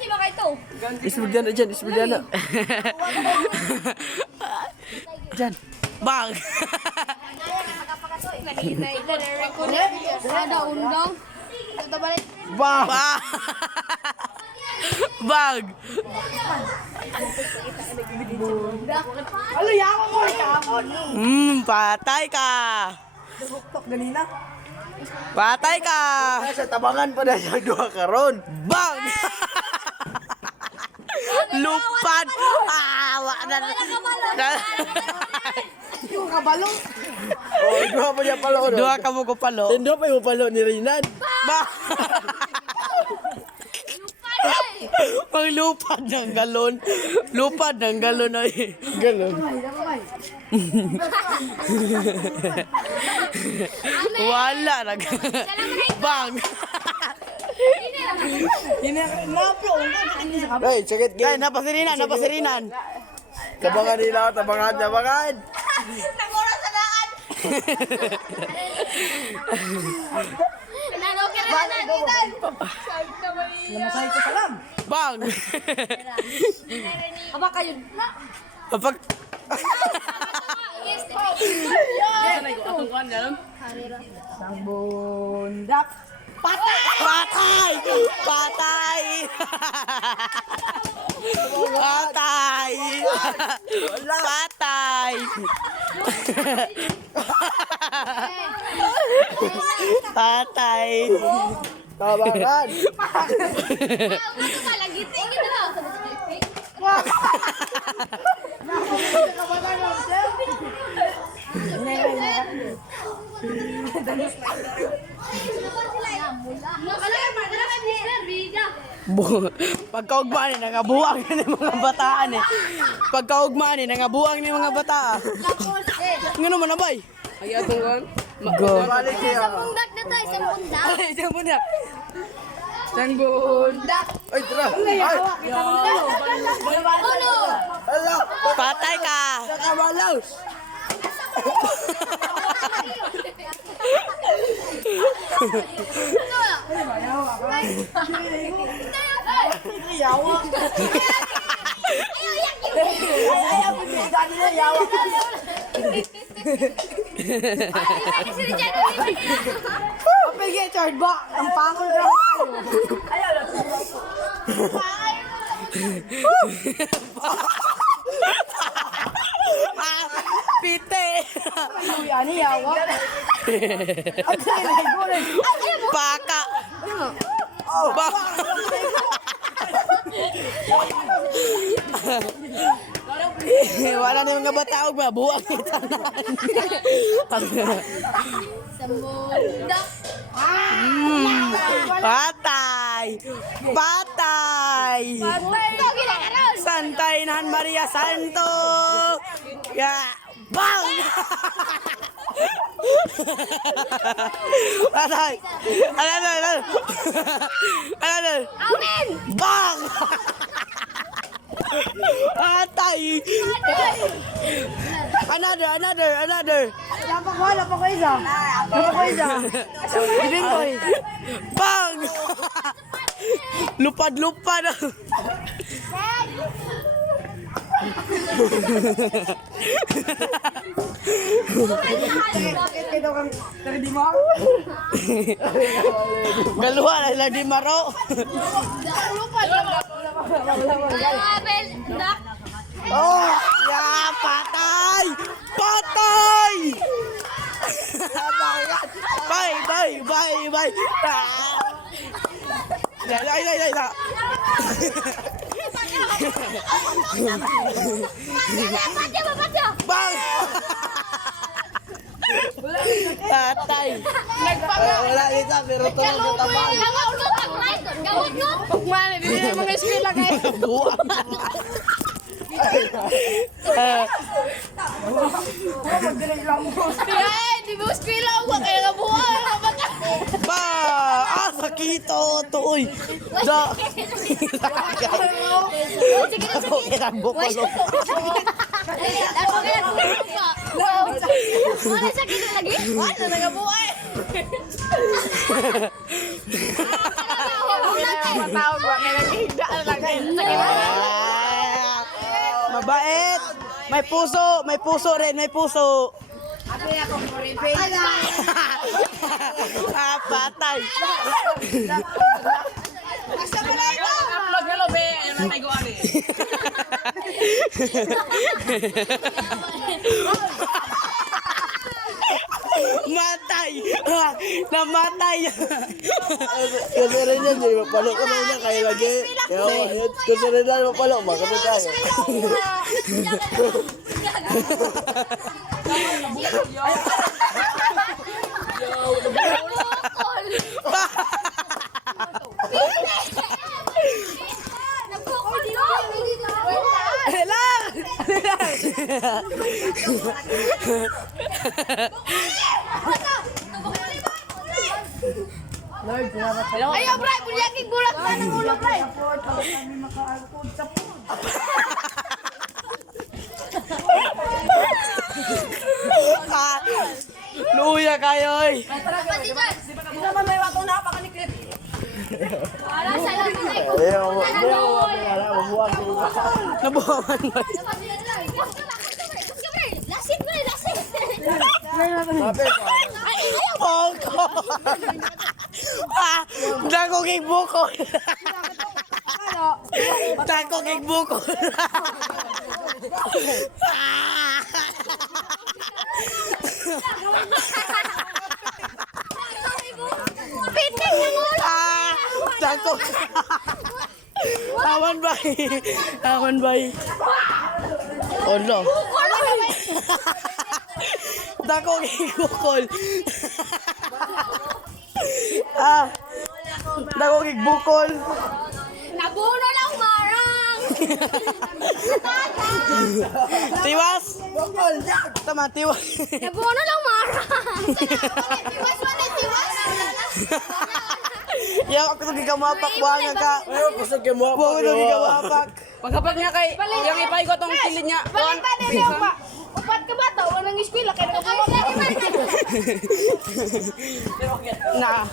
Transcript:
Ganti ba kayo to? Ismudana dyan, ismudana. Dyan. Bang! Ada undang. Kita balik. Bang! Bang! Ano yawa mo? Yawa Patay ka! Buktok ganina. Patay ka! Sa tabangan pa na siya duha karon. Bang! Lupad! Wala na. Yung kabalo. Oh, duha pa niya palo. Dua ka mo ko palo. Tendo pa yung palo ni Rinan. Ba! Lupad ng galon. Lupad ng galon ay. Galon. Wala na. Bang! Hey, sakit Ay, game. napasirinan. Tabangan nila, tabangan. Nagura sa daan. Nano kira na ditan. Namasay ko salam. Bang! Aba kayo na. Kapag... Sang bundak. Patay! Patay! Patay! Patay! Patay! Tabangan. Ano ka lagi tingin na. Pagkaugmaan ni nangabuang ni mga bataan eh. Pagkaugmaan ni nangabuang ni mga bata. Ngano man abay? Ay atong gon. Go. Balik siya. Mundak na tayo sa mundak. Ay, diyan mo na. Sang bundak. Ay, tara. Ay, Uno. ala. Patay ka. Nakabalaw. Yawa. Kapag Chard ba? Ang pangol na Pite. Ani yawa. Ang sa'yo na gulay. Baka. Ba. Wala na yung mga bataog ba? Buwang itanan. Sa mundak. Patay! Patay! Lagi na karon. Santay Nan Maria Santo! Ya! Bang! Patay! Ano? Amen. Bang! Patay! Another! Wala pa ko isa. Ibig ko eh. Bang! Lupad-lupad! Ito kang tardi mo. Galuha na lang di maro. Abel. Dak. Oh! Ya! Patay! Patay! Bye! Lay! Baca. Bang! Patay! Wala kita, pero tulog na tabang. Gawad mo pag right. Gawad mo. Mana di mga eskwela kay. Buwa! Di mo eskwela ako kaya nga buhay. Ba! Sakito! Tuoy! Da! Ako kinabok ko. Ako kaya kumpa. Wala sakit lagi? Wala na nga buhay. Matawag ba nila higda lang. Mabait. May puso rin, may puso. Patay. Upload hello be. Ano na tayo ani? Matay. Namatay. Kasi rin yan, di mapalo ko na yan kayo lagi. Kasi rin lang mapalo, makapit tayo. Lang. Ayaw, Bray! Bulyaking bulat na ng ulo, Bray! Luya kayo oy. Di naman may wato na pa kanikit. Wala sa lang na ikaw. Mabuhat ko ba? Nabuhawan mo. Lasin, Bray! Lasin! Mapit ko. Poko. Dako kay bukol. Dako kay bukol. Pitik ng ulo! Dako. Awan bay. Awan bay. Olo. Dako kay bukol. Dako kay bukol. Nabuno lang marang! Tiwas. Tama, tiwas. Nabuno lang marang! Tiwas mo na, tiwas! Yaw ako sa gigamapak buhanga ka. Ayaw, kusog kayo mo. Buhanga sa gigamapak. Pagkapag niya kay yung ipay ko tong kilid niya. Balik pa din yung pa! Upat ka ba ito? Walang eskwela, kaya nakabuwag na. Na.